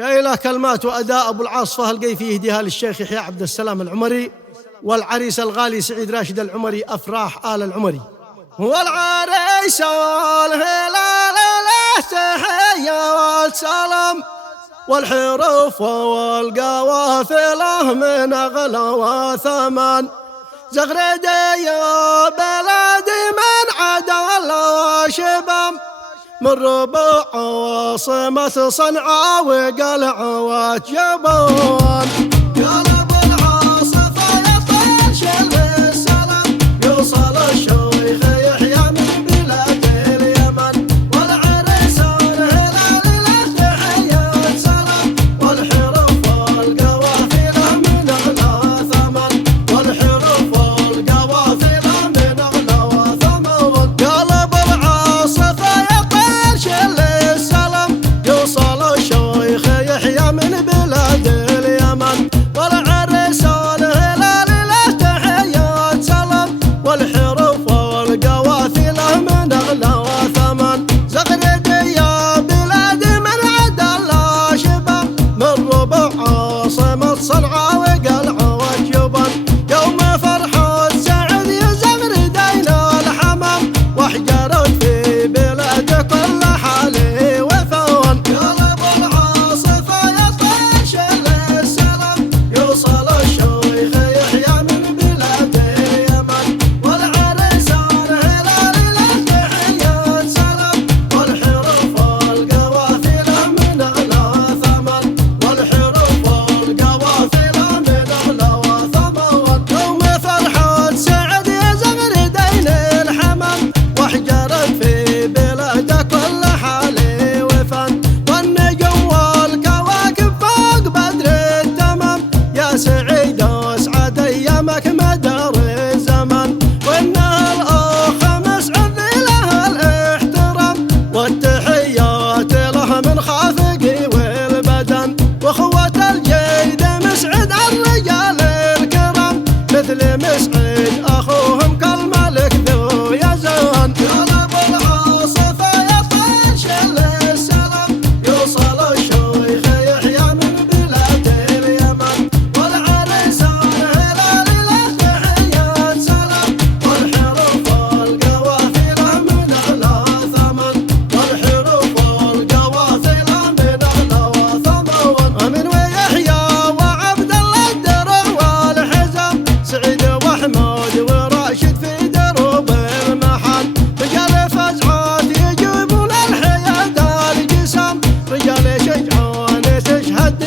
شايله كلمات وأداء أبو العاصفة القيفي يهديها للشيخ يحيى عبد السلام العمري والعريس الغالي سعيد راشد العمري أفراح آل العمري. والعريس والهلال له تحية والسلام والحروف والقوافل من أغلى وثمن زغردي يا بلدي من عدل وشبم من ربع عاصمة صنعاء وقلع وجبان. قلب العاصفة يطير شل السلام يوصل الشيخ يحيى من بلاد اليمن والعريس الهلال له تحية والسلام والحروف والقوافل من أغلى ثمن والحروف والقوافل من أغلى وثمن. قلب العاصفة شل السلام يوصل الشيخ يحيى من بلاد اليمن والعريس الهلال له تحية والسلام والحروف والقوافل من أغلى وثمن زغردي يا بلادي من عدل شبه من ربع عاصمة صنعاء وقلع والجبن يوم فرحة سعد يزغردين الحمام واحجرت في بلاد كل حالي وثوان. قلب العاصفة يطير شل السلام يوصل الشيخ يحيى من بلاد اليمن والعريس الهلال له تحية والسلام والحروف والقوافل من أغلى ثمن والحروف والقوافل من أغلى وثمن. يوم فرحة سعد يزغردين الحمام واحجرت في بلاد كل حالي وفن والنجوم والكواكب فوق بدر التمام يا سعيد واسعد ايامك مدار الزمن وانها الاخ مسعود له الاحترام والتحيات له من خافقي والبدن واخوة الجيد مسعد الرجال الكرام مثل مسعد اخوهم كالملك ذو يزن. قلب العاصفة يطير شل السلام يوصل الشيخ يحيى من بلاد اليمن والعريس الهلال له تحية والسلام والحروف والقوافل من أغلى ثمن والحروف والقوافل من أغلى وثمن. ومن ويحيى وعبد الله الدرع والحزام سعيد وحمود وراشد في دروب المحل رجال فزعات يجيبون الحياة الجسام رجال شجعان تشهد